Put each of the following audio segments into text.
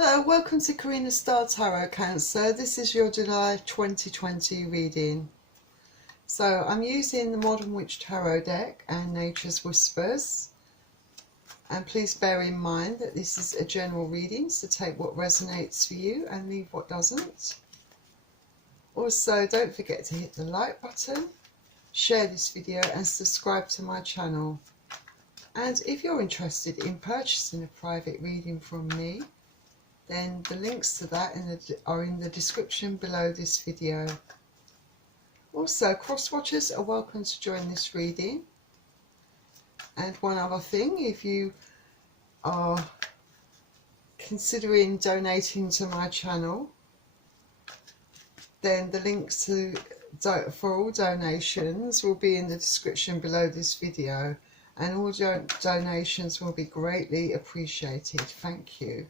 Hello, welcome to Karina Star Tarot, Cancer. This is your July 2020 reading. So I'm using the Modern Witch Tarot deck and Nature's Whispers. And please bear in mind that this is a general reading, so take what resonates for you and leave what doesn't. Also, don't forget to hit the like button, share this video and subscribe to my channel. And if you're interested in purchasing a private reading from me, then the links to that are in the description below this video. Also, cross-watchers are welcome to join this reading. And one other thing, if you are considering donating to my channel, then the links for all donations will be in the description below this video, and all donations will be greatly appreciated. Thank you.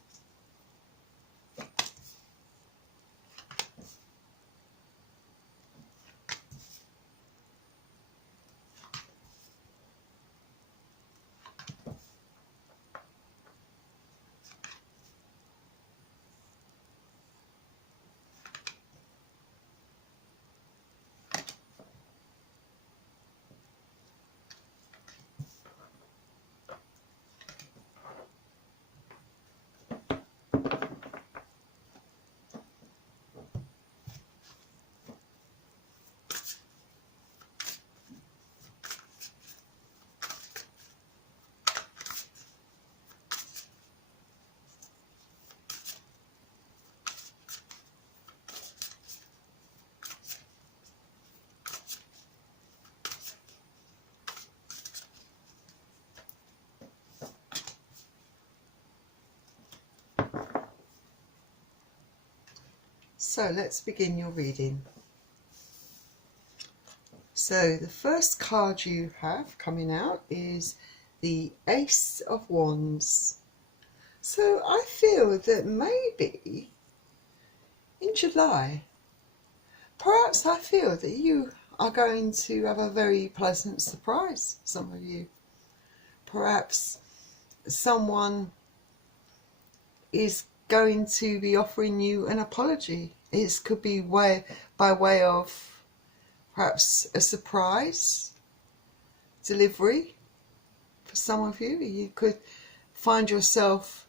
So let's begin your reading. So the first card you have coming out is the Ace of Wands. So I feel that maybe in July, perhaps I feel that you are going to have a very pleasant surprise, some of you. Perhaps someone is going to be offering you an apology. It could be by way of perhaps a surprise delivery for some of you. You could find yourself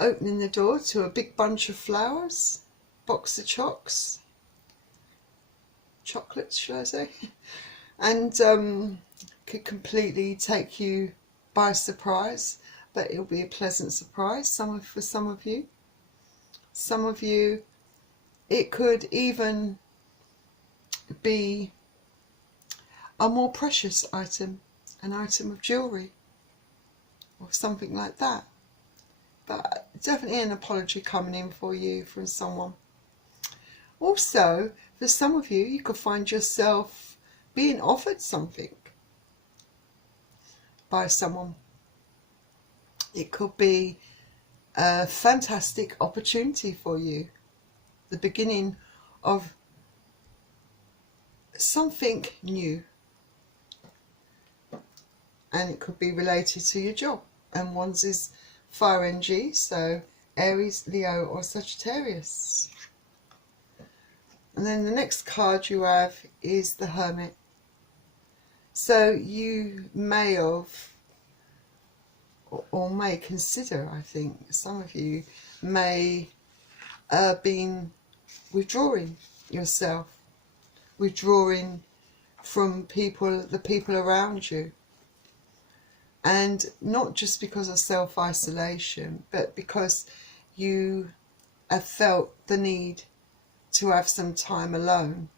opening the door to a big bunch of flowers, box of chocolates, should I say, and could completely take you by surprise, but it'll be a pleasant surprise for some of you. Some of you, it could even be a more precious item, an item of jewellery or something like that. But definitely an apology coming in for you from someone. Also, for some of you, you could find yourself being offered something by someone. It could be a fantastic opportunity for you, the beginning of something new, and it could be related to your job. And one's is fire energy, so Aries, Leo or Sagittarius. And then the next card you have is the Hermit. So you may have or may consider, I think some of you may been withdrawing yourself, withdrawing from the people around you, and not just because of self-isolation, but because you have felt the need to have some time alone.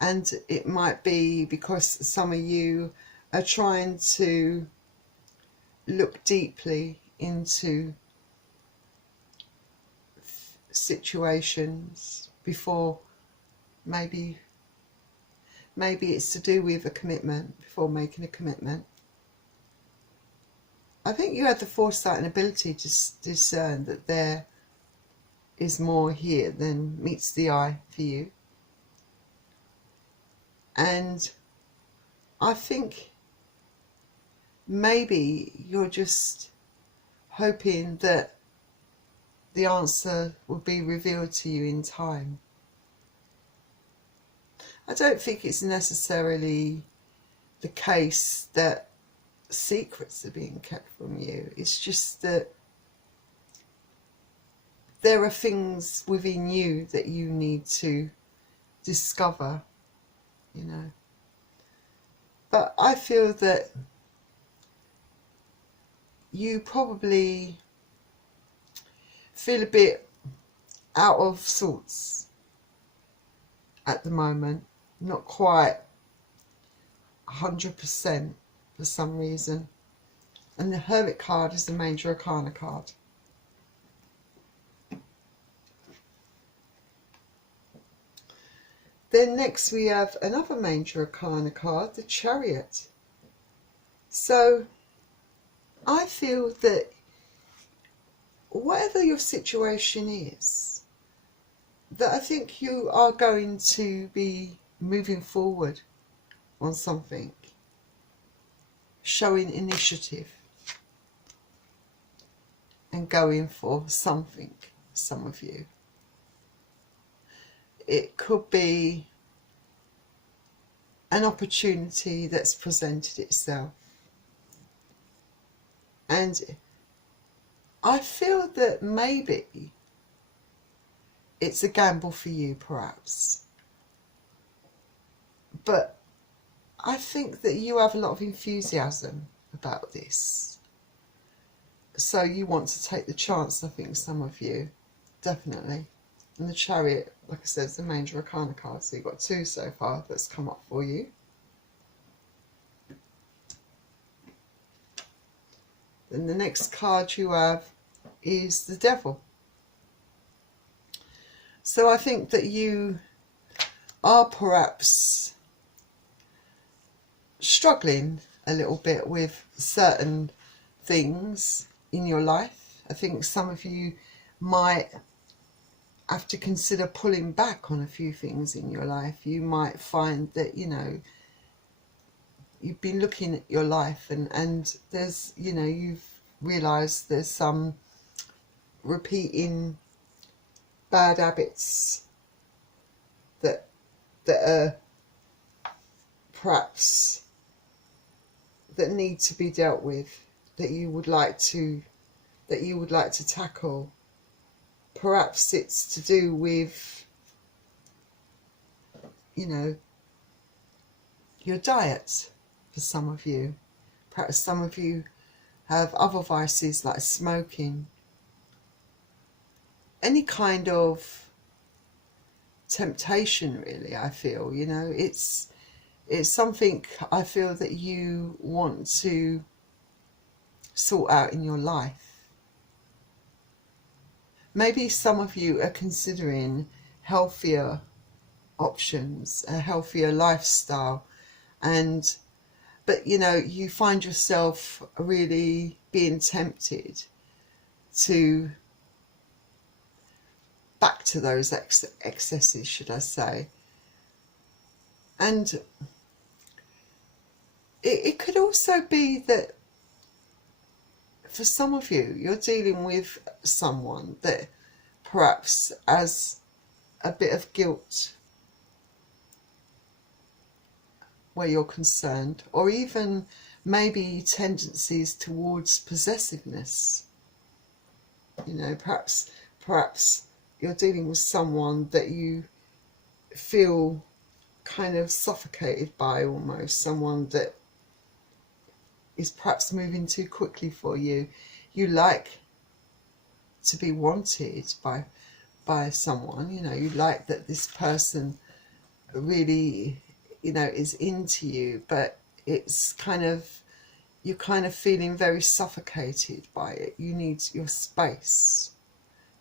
And it might be because some of you are trying to look deeply into situations before maybe it's to do with a commitment, before making a commitment. I think you had the foresight and ability to discern that there is more here than meets the eye for you. And I think maybe you're just hoping that the answer will be revealed to you in time. I don't think it's necessarily the case that secrets are being kept from you. It's just that there are things within you that you need to discover, you know. But I feel that you probably feel a bit out of sorts at the moment, not quite 100% for some reason. And the Hermit card is the Major Arcana card. Then next we have another Major Arcana card, the Chariot. So I feel that whatever your situation is, that I think you are going to be moving forward on something, showing initiative and going for something, some of you. It could be an opportunity that's presented itself. And I feel that maybe it's a gamble for you, perhaps. But I think that you have a lot of enthusiasm about this. So you want to take the chance, I think, some of you, definitely. And the Chariot, like I said, is the Major Arcana card, so you've got two so far that's come up for you. Then the next card you have is the Devil. So I think that you are perhaps struggling a little bit with certain things in your life. I think some of you might have to consider pulling back on a few things in your life. You might find that, you know, you've been looking at your life and there's, you know, you've realised there's some repeating bad habits that are perhaps that need to be dealt with, that you would like to tackle. Perhaps it's to do with, you know, your diet for some of you. Perhaps some of you have other vices like smoking. Any kind of temptation, really, I feel, you know, it's something I feel that you want to sort out in your life. Maybe some of you are considering healthier options, a healthier lifestyle, but you know, you find yourself really being tempted to back to those excesses, should I say. And it could also be that for some of you, you're dealing with someone that perhaps has a bit of guilt where you're concerned, or even maybe tendencies towards possessiveness. You know, perhaps you're dealing with someone that you feel kind of suffocated by, almost someone that is perhaps moving too quickly for you. You like to be wanted by someone, you know, you like that this person really, you know, is into you, but it's kind of, you're kind of feeling very suffocated by it. You need your space,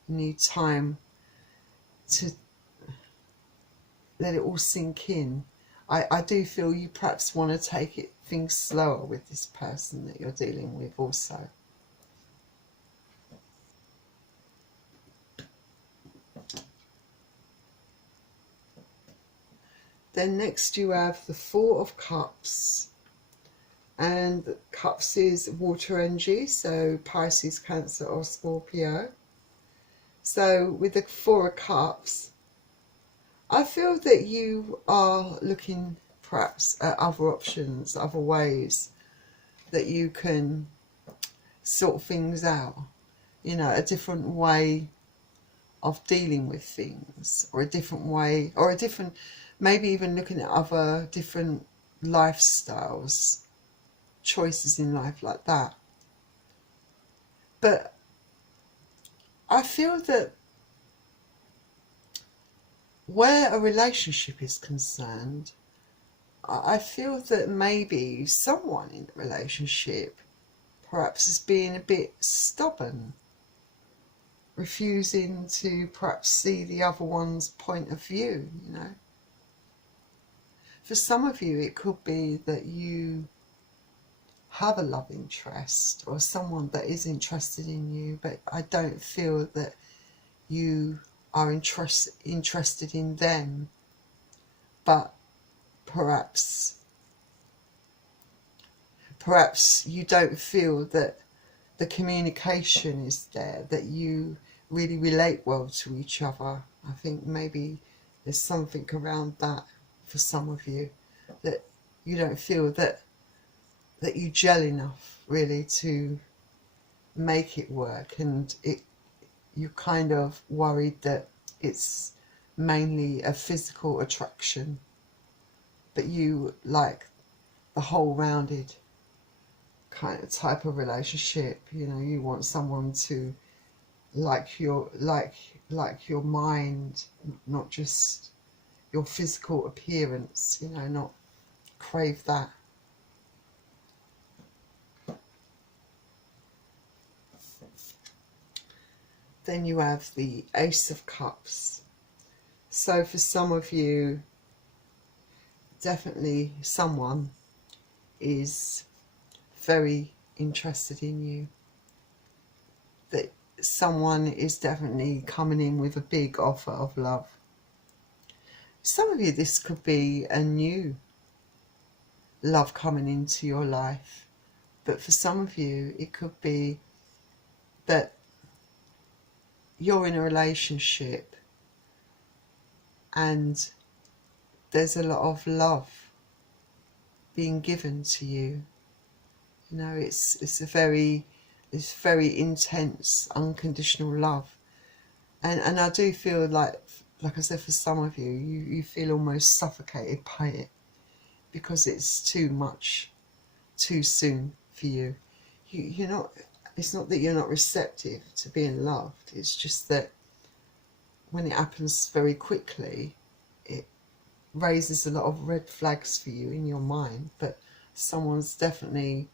you need time to let it all sink in. I do feel you perhaps want to take things slower with this person that you're dealing with also. Then next you have the Four of Cups, and Cups is water energy, so Pisces, Cancer or Scorpio. So with the Four of Cups, I feel that you are looking perhaps at other options, other ways that you can sort things out. You know, a different way of dealing with things, or a different way, or a different, maybe even looking at other different lifestyles, choices in life like that. But I feel that where a relationship is concerned, I feel that maybe someone in the relationship perhaps is being a bit stubborn, refusing to perhaps see the other one's point of view, you know. For some of you, it could be that you have a love interest or someone that is interested in you, but I don't feel that you are interested in them, but perhaps you don't feel that the communication is there, that you really relate well to each other. I think maybe there's something around that for some of you, that you don't feel that you gel enough really to make it work, and you're kind of worried that it's mainly a physical attraction, but you like the whole rounded kind of type of relationship. You know, you want someone to like your mind, not just your physical appearance, you know, not crave that. Then you have the Ace of Cups. So for some of you, definitely someone is very interested in you, that someone is definitely coming in with a big offer of love. Some of you, this could be a new love coming into your life, but for some of you it could be that you're in a relationship and there's a lot of love being given to you. You know, it's very intense, unconditional love, and I do feel like I said, for some of you, you feel almost suffocated by it because it's too much, too soon for you. You're not. It's not that you're not receptive to being loved. It's just that when it happens very quickly, it raises a lot of red flags for you in your mind. But someone's definitely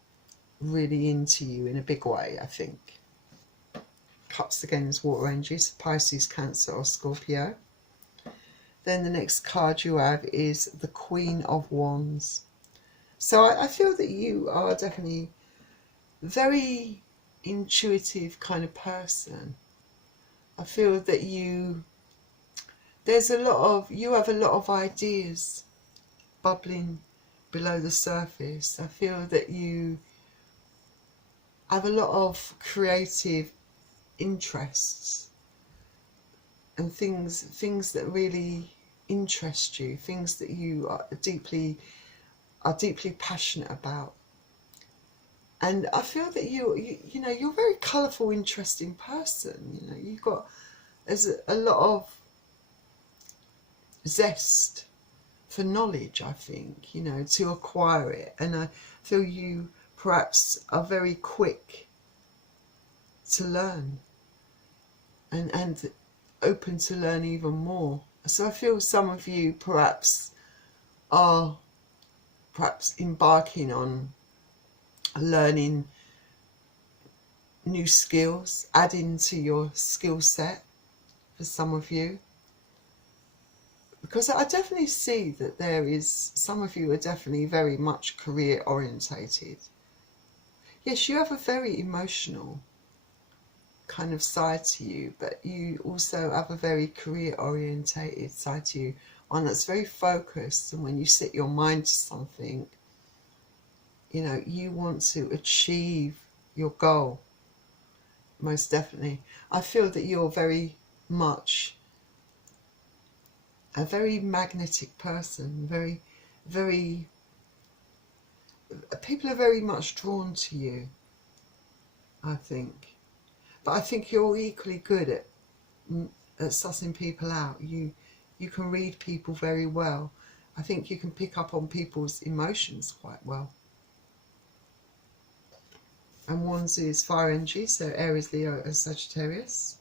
really into you in a big way, I think. Cups again is water energies, Pisces, Cancer or Scorpio. Then the next card you have is the Queen of Wands. So I feel that you are definitely very intuitive kind of person. I feel that you have a lot of ideas bubbling below the surface. I feel that you have a lot of creative interests and things that really interest you, things that you are deeply passionate about. And I feel that you know, you're a very colourful, interesting person. You know, there's a lot of zest for knowledge, I think, you know, to acquire it. And I feel you perhaps are very quick to learn and open to learn even more. So I feel some of you perhaps are embarking on learning new skills, adding to your skill set for some of you. Because I definitely see that some of you are definitely very much career orientated. Yes, you have a very emotional kind of side to you, but you also have a very career orientated side to you, one that's very focused. And when you set your mind to something, you know, you want to achieve your goal, most definitely. I feel that you're very much a very magnetic person, very, people are very much drawn to you, I think. But I think you're equally good at sussing people out. You can read people very well. I think you can pick up on people's emotions quite well. And Wands is fire energy, so Aries, Leo and Sagittarius.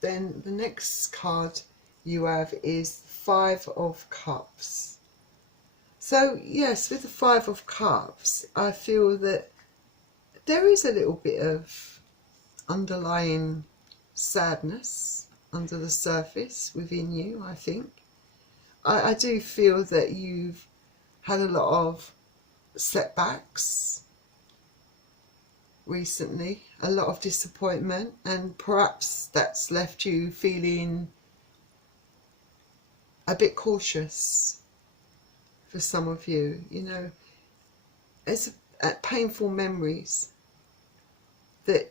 Then the next card you have is Five of Cups. So yes, with the Five of Cups, I feel that there is a little bit of underlying sadness under the surface within you, I think. I do feel that you've had a lot of setbacks recently, a lot of disappointment, and perhaps that's left you feeling a bit cautious for some of you. You know, it's painful memories that,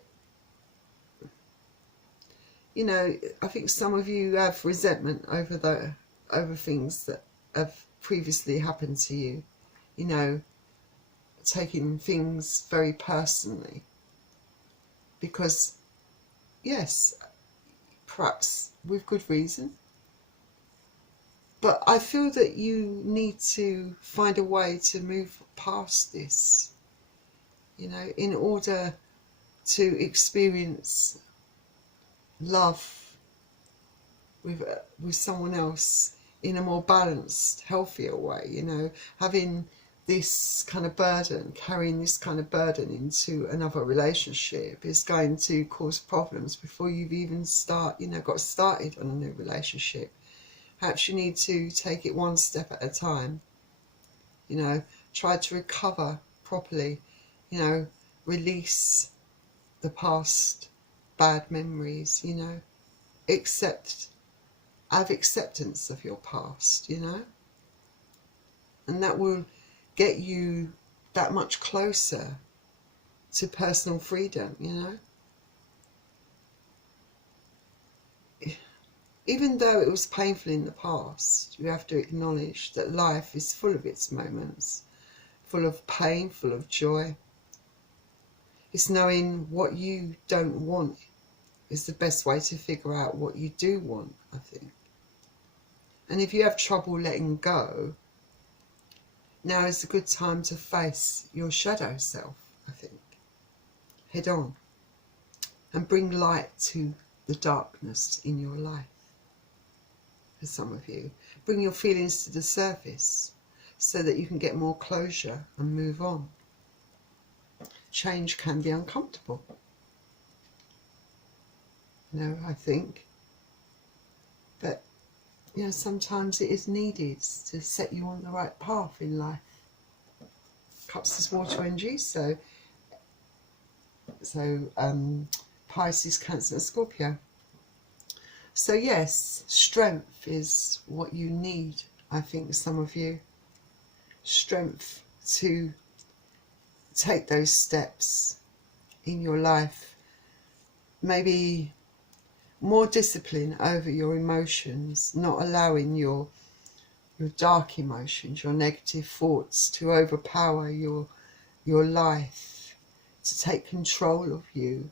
you know, I think some of you have resentment over things that have previously happened to you, you know, taking things very personally, because yes, perhaps with good reason, but I feel that you need to find a way to move past this, you know, in order to experience love with someone else in a more balanced, healthier way. You know, having this kind of burden, carrying this kind of burden into another relationship is going to cause problems before you've even got started on a new relationship. Perhaps you need to take it one step at a time. You know, try to recover properly. You know, release the past bad memories. You know, have acceptance of your past. You know, and that will get you that much closer to personal freedom. You know, even though it was painful in the past, you have to acknowledge that life is full of its moments, full of pain, full of joy. It's knowing what you don't want is the best way to figure out what you do want, I think. And if you have trouble letting go, now is a good time to face your shadow self, I think. Head on and bring light to the darkness in your life. For some of you, bring your feelings to the surface so that you can get more closure and move on. Change can be uncomfortable, you know, I think, but you know, sometimes it is needed to set you on the right path in life. Cups is water energy, so Pisces, Cancer and Scorpio. So yes, strength is what you need, I think, some of you. Strength to take those steps in your life. Maybe more discipline over your emotions, not allowing your dark emotions, your negative thoughts to overpower your life, to take control of you,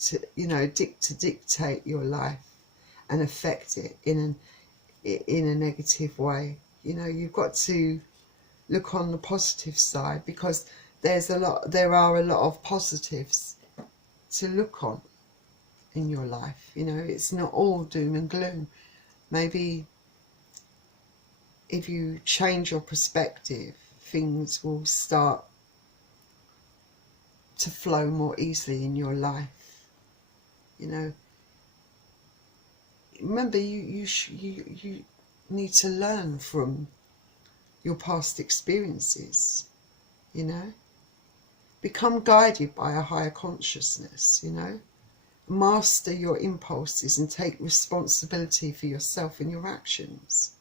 to, you know, dictate your life and affect it in a negative way. You know, you've got to look on the positive side, because there are a lot of positives to look on in your life. You know, it's not all doom and gloom. Maybe if you change your perspective, things will start to flow more easily in your life. You know, remember, you need to learn from your past experiences. You know, become guided by a higher consciousness. You know, master your impulses and take responsibility for yourself and your actions.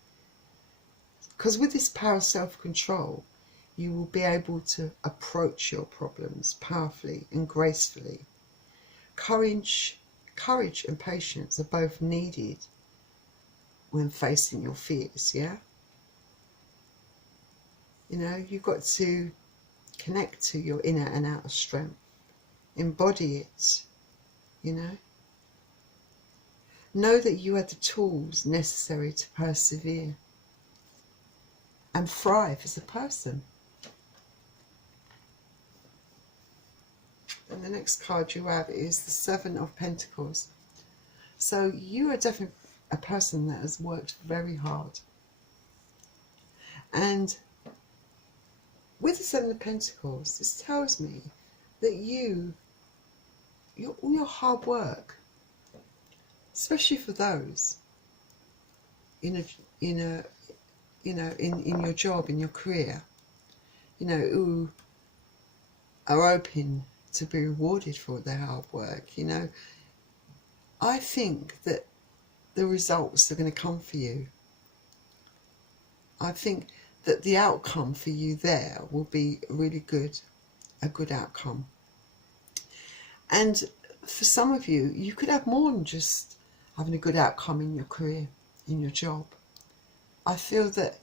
Because with this power of self-control, you will be able to approach your problems powerfully and gracefully. Courage courage and patience are both needed when facing your fears, yeah? You know, you've got to connect to your inner and outer strength. Embody it, you know? Know that you have the tools necessary to persevere and thrive as a person. And the next card you have is the Seven of Pentacles. So you are definitely a person that has worked very hard. And with the Seven of Pentacles, this tells me that all your hard work, especially for those in your job, in your career, you know, who are hoping to be rewarded for their hard work, you know, I think that the results are going to come for you. I think that the outcome for you there will be really good, a good outcome. And for some of you, you could have more than just having a good outcome in your career, in your job. I feel that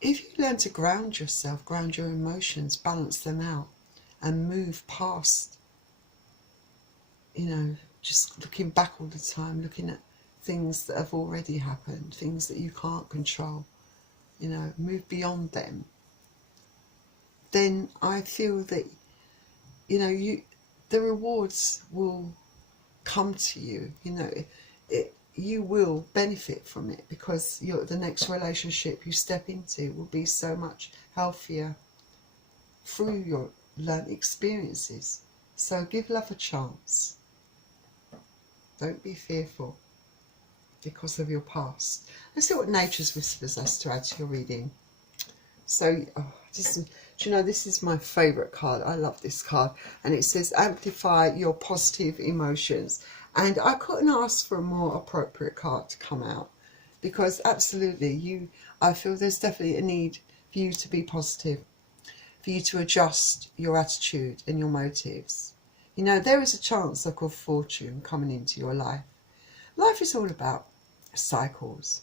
if you learn to ground yourself, ground your emotions, balance them out, and move past, you know, just looking back all the time, looking at things that have already happened, things that you can't control, you know, move beyond them, then I feel that, you know, the rewards will come to you, you know, you will benefit from it, because the next relationship you step into will be so much healthier through your learned experiences. So give love a chance. Don't be fearful because of your past. Let's see what Nature's Whispers has to add to your reading. So, do you know, this is my favourite card. I love this card. And it says, amplify your positive emotions. And I couldn't ask for a more appropriate card to come out. Because absolutely, I feel there's definitely a need for you to be positive. For you to adjust your attitude and your motives. You know, there is a chance of good fortune coming into your life. Life is all about cycles,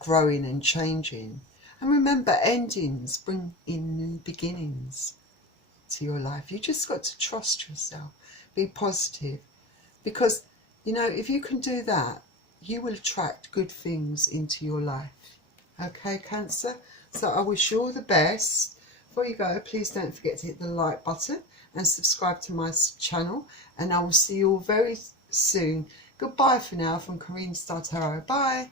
growing and changing. And remember, endings bring in new beginnings to your life. You just got to trust yourself, be positive. Because, you know, if you can do that, you will attract good things into your life. Okay, Cancer? So I wish you all the best. Before you go, please don't forget to hit the like button and subscribe to my channel. And I will see you all very soon. Goodbye for now from Karina Star Tarot. Bye.